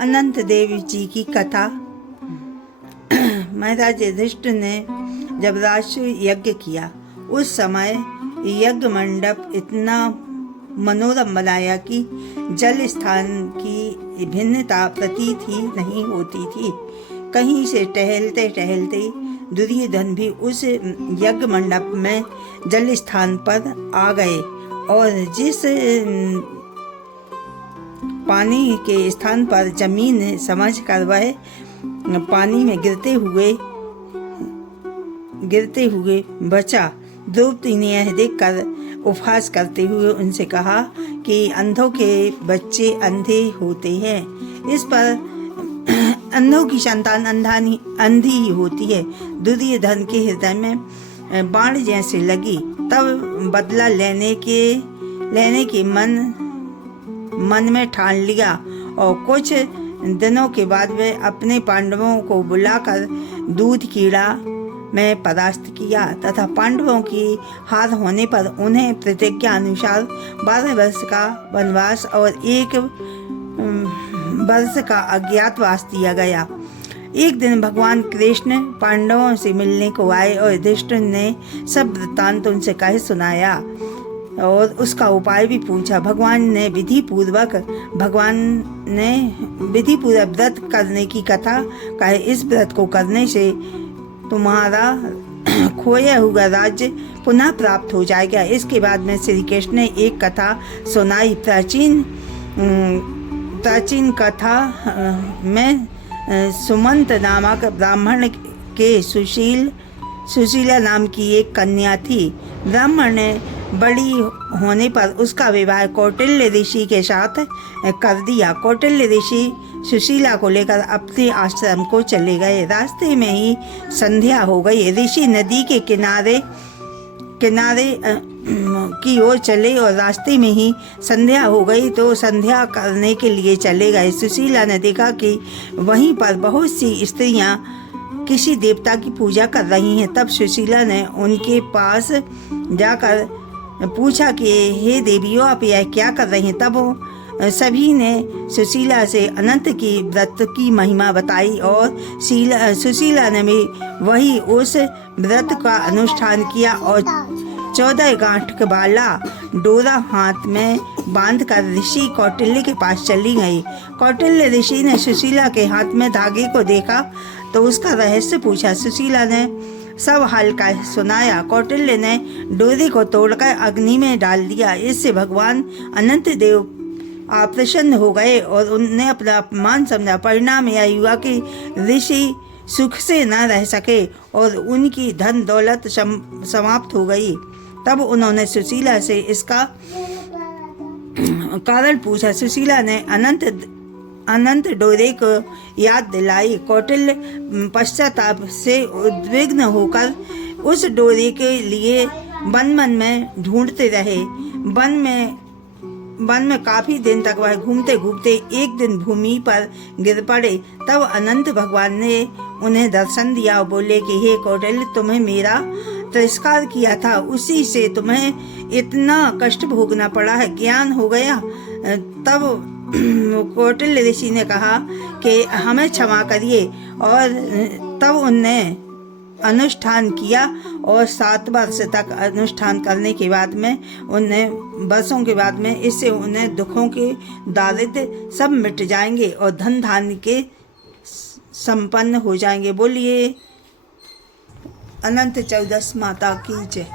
अनंत देव जी की कथा। महाराज युधिष्ठिर ने जब राष्ट्र यज्ञ किया, उस समय यज्ञ मंडप इतना मनोरम बनाया कि जल स्थान की भिन्नता प्रतीत ही नहीं होती थी। कहीं से टहलते टहलते दुर्योधन भी उस यज्ञ मंडप में जल स्थान पर आ गए और जिस पानी के स्थान पर जमीन समझ कर वह पानी में गिरते हुए बचा। द्रौपदी ने यह देखकर उपहास करते हुए उनसे कहा कि अंधों के बच्चे अंधे होते हैं, इस पर अंधों की संतान अंधी ही होती है। दुर्योधन के हृदय में बाण जैसे लगी। तब बदला लेने के मन में ठान लिया और कुछ दिनों के बाद वे अपने पांडवों को बुलाकर दूध कीड़ा में परास्त किया तथा पांडवों की हार होने पर उन्हें प्रतिज्ञा अनुसार 12 वर्ष का वनवास और 1 वर्ष का अज्ञातवास दिया गया। एक दिन भगवान कृष्ण पांडवों से मिलने को आए और युधिष्ठिर ने सब वृत्तांत उनसे कह सुनाया और उसका उपाय भी पूछा। भगवान ने विधि पूर्वक व्रत करने की कथा कहे। इस व्रत को करने से तुम्हारा खोया हुआ राज्य पुनः प्राप्त हो जाएगा। इसके बाद में श्री कृष्ण ने एक कथा सुनाई। प्राचीन कथा में सुमंत नामक ब्राह्मण के सुशीला नाम की एक कन्या थी। ब्राह्मण ने बड़ी होने पर उसका विवाह कौटिल्य ऋषि के साथ कर दिया। कौटिल्य ऋषि सुशीला को लेकर अपने आश्रम को चले गए। रास्ते में ही संध्या हो गई। ऋषि नदी के किनारे की ओर चले और रास्ते में ही संध्या हो गई तो संध्या करने के लिए चले गए। सुशीला ने देखा कि वहीं पर बहुत सी स्त्रियां किसी देवता की पूजा कर रही हैं। तब सुशीला ने उनके पास जाकर पूछा कि हे देवियों, आप यह क्या कर रही हैं? तब सभी ने सुशीला से अनंत की व्रत की महिमा बताई और सुशीला ने भी वही उस व्रत का अनुष्ठान किया और 14 गांठ वाला डोरा हाथ में बांधकर ऋषि कौटिल्य के पास चली गई। कौटिल्य ऋषि ने सुशीला के हाथ में धागे को देखा तो उसका रहस्य पूछा। सुशीला ने सब हाल का सुनाया। कौटिल्य ने डोरे को तोड़कर अग्नि में डाल दिया। इससे भगवान अनंत देव प्रसन्न हो गए और उन्हें अपना अपमान समझा। परिणाम यह हुआ कि ऋषि सुख से न रह सके और उनकी धन दौलत समाप्त हो गई। तब उन्होंने सुशीला से इसका कारण पूछा। सुशीला ने अनंत डोरे को याद दिलाई। कौटिल्य पश्चाताप से उद्विग्न होकर उस डोरे के लिए वन में ढूंढते रहे। वन में काफी दिन तक वह घूमते घूमते एक दिन भूमि पर गिर पड़े। तब अनंत भगवान ने उन्हें दर्शन दिया और बोले कि हे कौटिल्य, तुम्हें मेरा तिरस्कार किया था, उसी से तुम्हें इतना कष्ट भोगना पड़ा है। ज्ञान हो गया। तब कौटिल्य ऋषि ने कहा कि हमें क्षमा करिए और तब उनने अनुष्ठान किया और 7 वर्ष तक अनुष्ठान करने के बाद में वर्षों के बाद में इससे उन्हें दुखों के दारिद्र्य सब मिट जाएंगे और धन धान्य के संपन्न हो जाएंगे। बोलिए अनंत चौदस माता की जय।